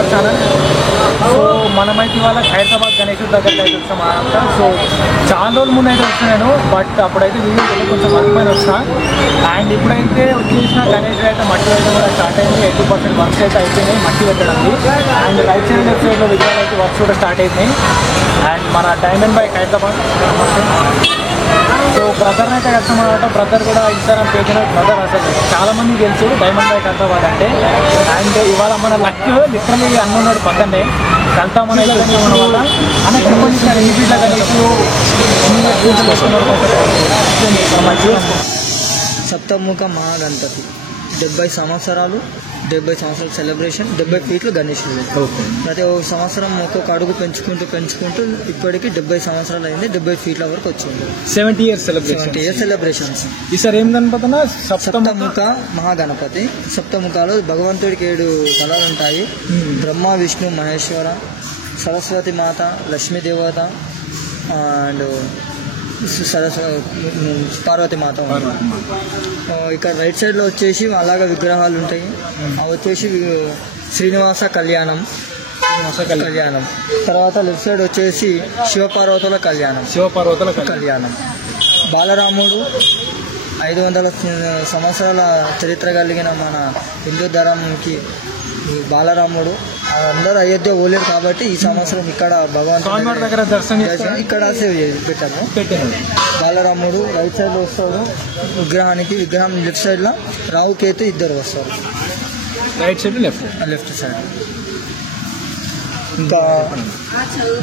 Our channel. So మనమైతే ఇవాళ హైదరాబాద్ గణేశుడి దగ్గరికి అయితే వచ్చాం అన్నమాట. సో చాలా రోజుల ముందు అయితే వచ్చినాను, బట్ అప్పుడైతే వీడియో కొంచెం వర్క్ పైన వచ్చిన. అండ్ ఇప్పుడైతే వచ్చేసిన గణేష్ అయితే మట్టి వేయడం కూడా స్టార్ట్ అయింది. 80% వర్క్స్ అయితే అయిపోయినాయి మట్టి పెట్టడానికి. అండ్ రైట్ సైడ్ లెఫ్ట్ సైడ్లో విజయాలు అయితే వర్క్స్ కూడా స్టార్ట్ అయినాయి. అండ్ మన డైమండ్ బైక్ హైదరాబాద్. సో బ్రదర్ని అయితే కష్టమన్నమాట. బ్రదర్ కూడా ఇన్స్టాగ్రామ్ పేజ్ బ్రదర్ అసలు చాలామంది తెలుసు డైమండ్ బైక్ హైదరాబాద్ అంటే. అండ్ ఇవాళ మన లక్ లిటరలీ అన్నున్నాడు పక్కనే వెళ్తామని అయితే మన వల్ల అన్న చెప్పండి ఈజీగా గణేష్ సప్తముఖ మహాగణపతి 70 సంవత్సరాలు, 70 సంవత్సరాల సెలబ్రేషన్, 70 ఫీట్లు గణేశుడు. ప్రతి ఒక్క సంవత్సరం ఒక్కొక్క అడుగు పెంచుకుంటూ ఇప్పటికి 70 సంవత్సరాలు అయింది. 70 ఫీట్ల వరకు వచ్చింది. 70 years సెలబ్రేషన్స్. ఈసారి ఏం గణపతి? సప్తముఖ మహాగణపతి. సప్తముఖాలు భగవంతుడికి 7 తలాలు ఉంటాయి. బ్రహ్మ, విష్ణు, మహేశ్వర, సరస్వతి మాత, లక్ష్మీ దేవత అండ్ పార్వతి మాత. ఇక్కడ రైట్ సైడ్లో వచ్చేసి అలాగా విగ్రహాలు ఉంటాయి. అవి వచ్చేసి శ్రీనివాస కళ్యాణం. తర్వాత లెఫ్ట్ సైడ్ వచ్చేసి శివపార్వతుల కళ్యాణం. బాలరాముడు 500 సంవత్సరాల చరిత్ర కలిగిన మన హిందూ ధర్మంకి బాలరాముడు. అందరూ అయోధ్య పోలేరు కాబట్టి ఈ సంవత్సరం ఇక్కడ భగవంతుడి దగ్గర దర్శనం ఇక్కడ పెట్టాను. బాలరాముడు రైట్ సైడ్ లో వస్తాడు విగ్రహం లెఫ్ట్ సైడ్ లో రావు కేతు ఇద్దరు వస్తారు. Right side left side. ఇంకా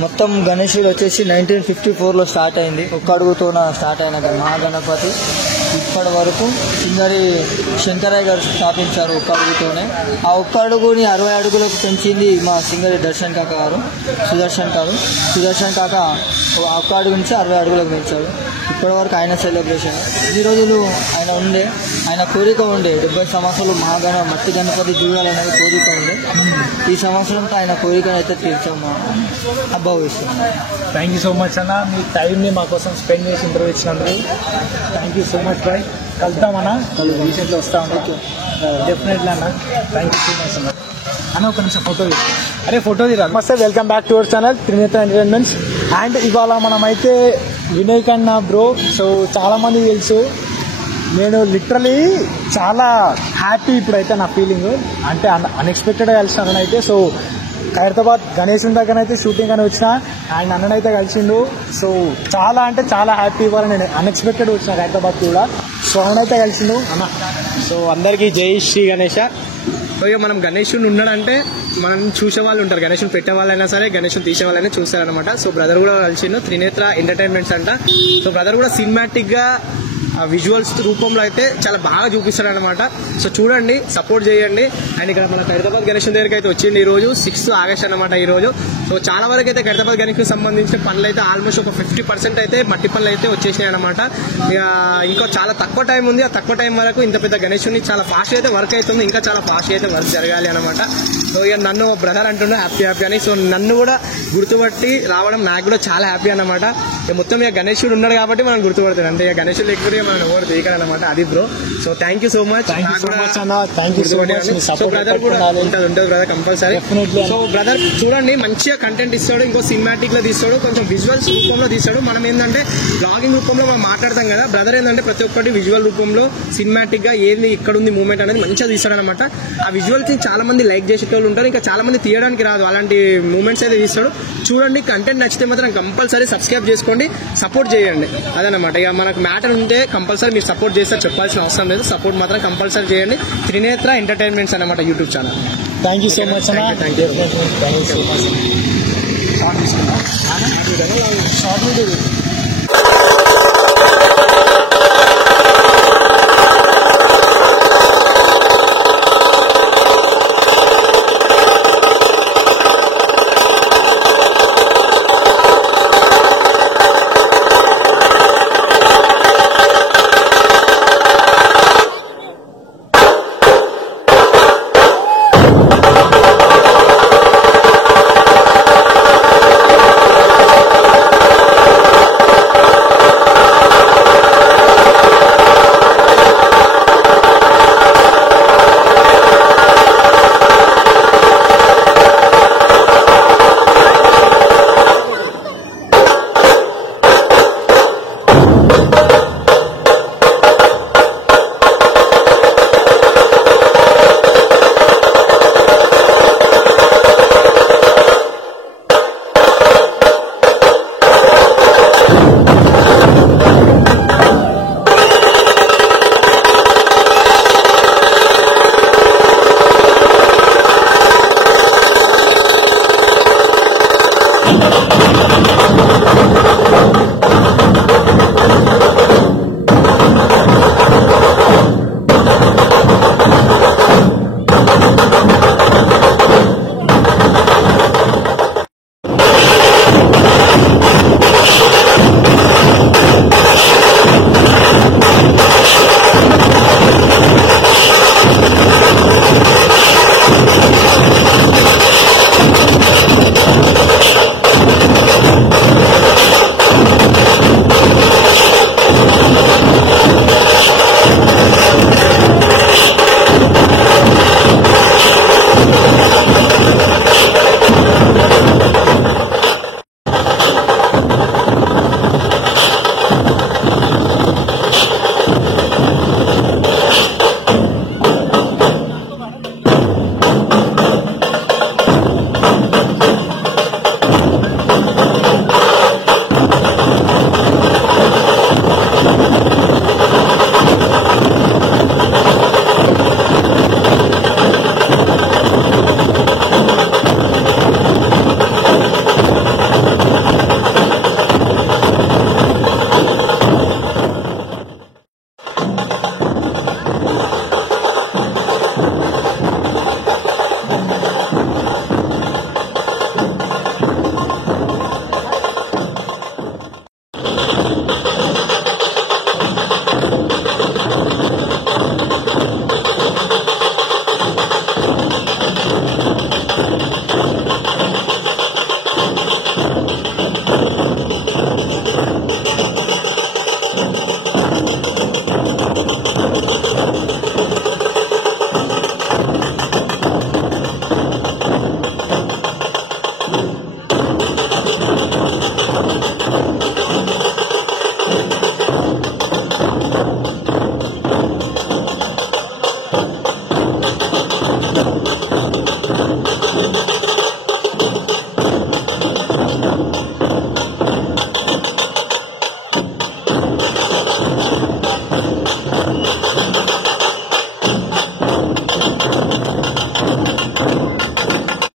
మొత్తం గణేశుడు వచ్చేసి 1954లో స్టార్ట్ అయింది. ఒక్క అడుగుతోన స్టార్ట్ అయిన మహాగణపతి ఇప్పటి వరకు సింగరి శంకరయ్య గారు స్థాపించారు ఒక్క అడుగుతోనే. ఆ ఒక్క అడుగుని 60 అడుగులకు పెంచింది మా సింగరి సుదర్శన్ కాక ఒక్క అడుగు నుంచి 60 అడుగులకు పెంచాడు. ఇప్పటి వరకు ఆయన సెలబ్రేషన్. ఈ రోజులు ఆయన కోరిక ఉండే 70 సంవత్సరాలు మట్టి గణపతి చూడాలనేది కోరిక ఉండే. ఈ సంవత్సరంతో ఆయన కోరికను అయితే తీర్చాము అభావిస్తున్నాం. థ్యాంక్ యూ సో మచ్ అన్న, మీ టైంని మా కోసం స్పెండ్ చేసి ఇంటర్వ్యూ ఇచ్చినందుకు thank you so much bye. కలుద్దామన్నా, రీసెంట్గా వస్తా ఉన్నాం డెఫినెట్లీ అన్న. థ్యాంక్ యూ సో మచ్ అన్న. అన్న ఒక నిమిషం ఫోటో తీరా. నమస్తే, welcome back to our channel Trinetra entertainments. And ఇవాళ మనమైతే వినయ్ అన్న బ్రో. సో చాలామంది తెలుసు, నేను లిటరలీ చాలా హ్యాపీ ఇప్పుడైతే నా ఫీలింగ్. అంటే అన్ఎక్స్పెక్టెడ్గా కలిసినాను అయితే. సో హైదరాబాద్ గణేశుని దగ్గర అయితే షూటింగ్ అని వచ్చిన అండ్ అన్ననైతే కలిసిండు. సో చాలా అంటే చాలా హ్యాపీ. ఇవాళ నేను అన్ఎక్స్పెక్టెడ్ వచ్చిన హైదరాబాద్ కూడా. సో అవునైతే కలిసిండు అన్న. సో అందరికీ జై శ్రీ గణేష. సో ఇక మనం గణేశుని ఉన్నాడంటే మనం చూసే వాళ్ళు ఉంటారు. గణేశుని పెట్టే వాళ్ళైనా సరే గణేశుని తీసే వాళ్ళైనా చూస్తారనమాట. సో బ్రదర్ కూడా కలిసిండు, త్రినేత్ర ఎంటర్టైన్మెంట్స్ అంట. సో బ్రదర్ కూడా సినిమాటిక్ గా విజువల్స్ రూపంలో అయితే చాలా బాగా చూపిస్తాడు అనమాట. సో చూడండి, సపోర్ట్ చేయండి. అండ్ ఇక్కడ మన హైదరాబాద్ గణేశుని దగ్గరికి అయితే వచ్చింది ఈరోజు 6 ఆగస్ట్ అనమాట ఈరోజు. సో చాలా వరకు అయితే హైదరాబాద్ గణేష్కి సంబంధించిన పనులు అయితే ఆల్మోస్ట్ ఒక 50% అయితే మట్టి పనులు అయితే వచ్చేసినాయి అనమాట. ఇక ఇంకా చాలా తక్కువ టైం ఉంది. ఆ తక్కువ టైం వరకు ఇంత పెద్ద గణేశుని చాలా ఫాస్ట్ అయితే వర్క్ అవుతుంది. ఇంకా చాలా ఫాస్ట్ అయితే వర్క్ జరగాలి అనమాట. సో ఇక నన్ను బ్రదర్ అంటున్నా హ్యాపీ అని. సో నన్ను కూడా గుర్తుపట్టి రావడం నాకు కూడా చాలా హ్యాపీ అనమాట. మొత్తం ఇక గణేశుడు ఉన్నాడు కాబట్టి మనం గుర్తుపడతాం అంతే. ఇక గణేశుడు లేకపోతే మనం ఎవరు దిగడనమాట. అది bro. So thank you so much. So brother కూడా ఉంటుంది బ్రదర్ కంపల్సరీ. సో బ్రదర్ చూడండి, మంచిగా కంటెంట్ ఇస్తాడు, ఇంకో సినిమాటిక్ లో తీస్తాడు, కొంచెం విజువల్స్ రూపంలో తీస్తాడు. మనం ఏంటంటే బ్లాగింగ్ రూపంలో మనం మాట్లాడతాం కదా, బ్రదర్ ఏంటంటే ప్రతి ఒక్కటి విజువల్ రూపంలో సినిమాటిక్ గా ఏంది ఇక్కడ ఉంది మూమెంట్ అనేది మంచిగా తీస్తాడు అనమాట. ఆ విజువల్స్ చాలా మంది లైక్ చేసేటోళ్ళు ఉంటారు, ఇంకా చాలా మంది తీయడానికి రాదు. అలాంటి మూమెంట్స్ అయితే తీస్తాడు. చూడండి, కంటెంట్ నచ్చితే మాత్రం కంపల్సరీ సబ్స్క్రైబ్ చేసుకోండి, సపోర్ట్ చేయండి. అదనమాట. ఇక మనకు మ్యాటర్ ఉంటే కంపల్సరీ మీరు సపోర్ట్ చేస్తారు, చెప్పాల్సిన అవసరం లేదు. సపోర్ట్ మాత్రం కంపల్సరీ చేయండి. త్రినేత్ర ఎంటర్టైన్మెంట్స్ అనమాట YouTube channel. Thank you so much అన్న. Thank you so much. Short video